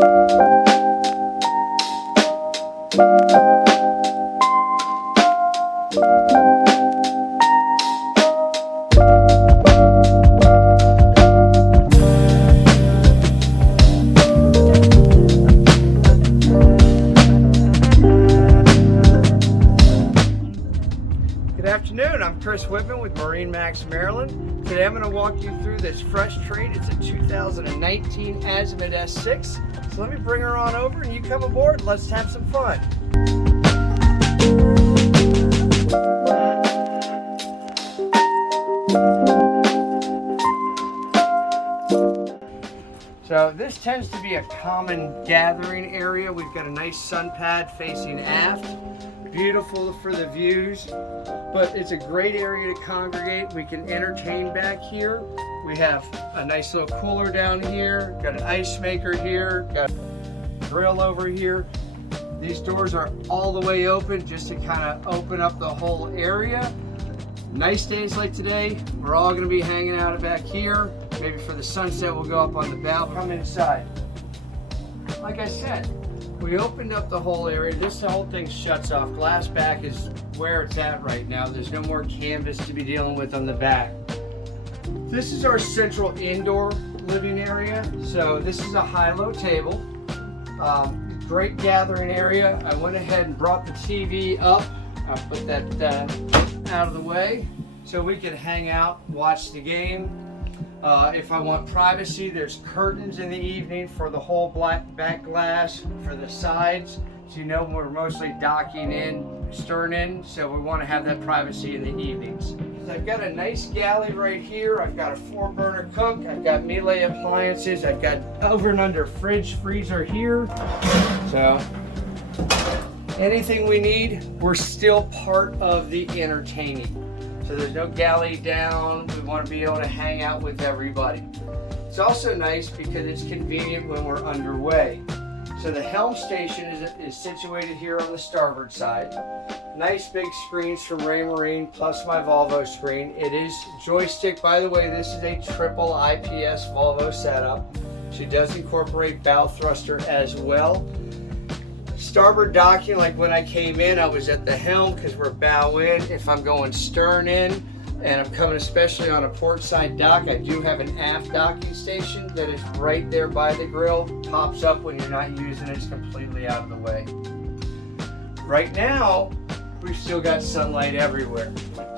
Good afternoon, I'm Chris Whitman with MarineMax Maryland. Today I'm going to walk you through this fresh trade. It's a 2019 Azimut S6. So let me bring her on over and you come aboard. Let's have some fun. So this tends to be a common gathering area. We've got a nice sun pad facing aft. Beautiful for the views, but it's a great area to congregate. We can entertain back here. We have a nice little cooler down here, got an ice maker here, got a grill over here. These doors are all the way open just to kind of open up the whole area. Nice days like today, we're all going to be hanging out back here. Maybe for the sunset we'll go up on the balcony. Come inside. Like I said, we opened up the whole area. This whole thing shuts off. Glass back is where it's at right now. There's no more canvas to be dealing with on the back. This is our central indoor living area. So this is a high-low table. Great gathering area. I went ahead and brought the TV up. I'll put that out of the way so we can hang out, watch the game. If I want privacy, there's curtains in the evening for the whole back glass, for the sides. So you know we're mostly docking in, stern in, so we want to have that privacy in the evenings. I've got a nice galley right here. I've got a 4-burner cook. I've got Miele appliances. I've got over and under fridge, freezer here. So anything we need, we're still part of the entertaining. So there's no galley down. We want to be able to hang out with everybody. It's also nice because it's convenient when we're underway. So the helm station is situated here on the starboard side. Nice big screens from Marine plus my Volvo screen. It is joystick. By the way, this is a triple IPS Volvo setup. She does incorporate bow thruster as well. Starboard docking, like when I came in, I was at the helm because we're bow in. If I'm going stern in and I'm coming especially on a port side dock, I do have an aft docking station that is right there by the grill. Pops up when you're not using it. It's completely out of the way. Right now, we've still got sunlight everywhere.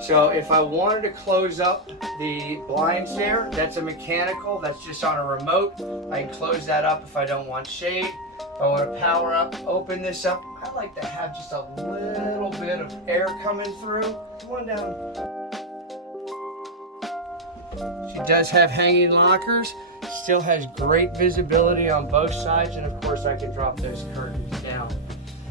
So if I wanted to close up the blinds there, that's a mechanical, that's just on a remote. I can close that up if I don't want shade. If I want to power up, open this up. I like to have just a little bit of air coming through. Come on down. She does have hanging lockers. Still has great visibility on both sides, and of course I can drop those curtains down.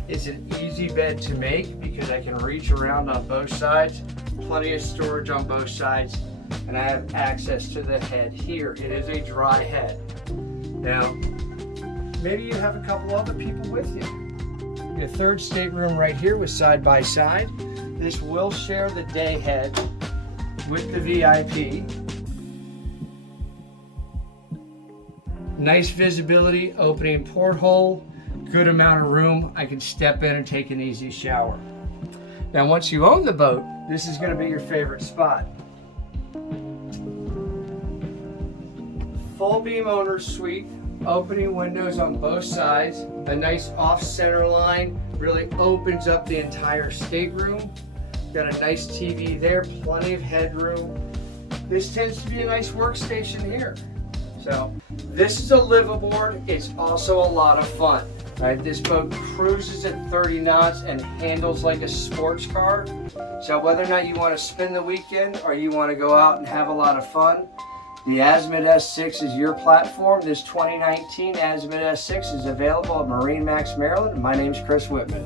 It's an easy bed to make because I can reach around on both sides. Plenty of storage on both sides, and I have access to the head here. It is a dry head. Now, maybe you have a couple other people with you. Your third stateroom right here with side by side. This will share the day head with the VIP. Nice visibility, opening porthole, good amount of room. I can step in and take an easy shower. Now once you own the boat, this is going to be your favorite spot. Full beam owner's suite. Opening windows on both sides, a nice off-center line, really opens up the entire stateroom. Got a nice TV there, plenty of headroom. This tends to be a nice workstation here. So this is a live aboard. It's also a lot of fun. Right? This boat cruises at 30 knots and handles like a sports car. So whether or not you want to spend the weekend or you want to go out and have a lot of fun, the Azimut S6 is your platform. This 2019 Azimut S6 is available at MarineMax Maryland. My name's Chris Whitman.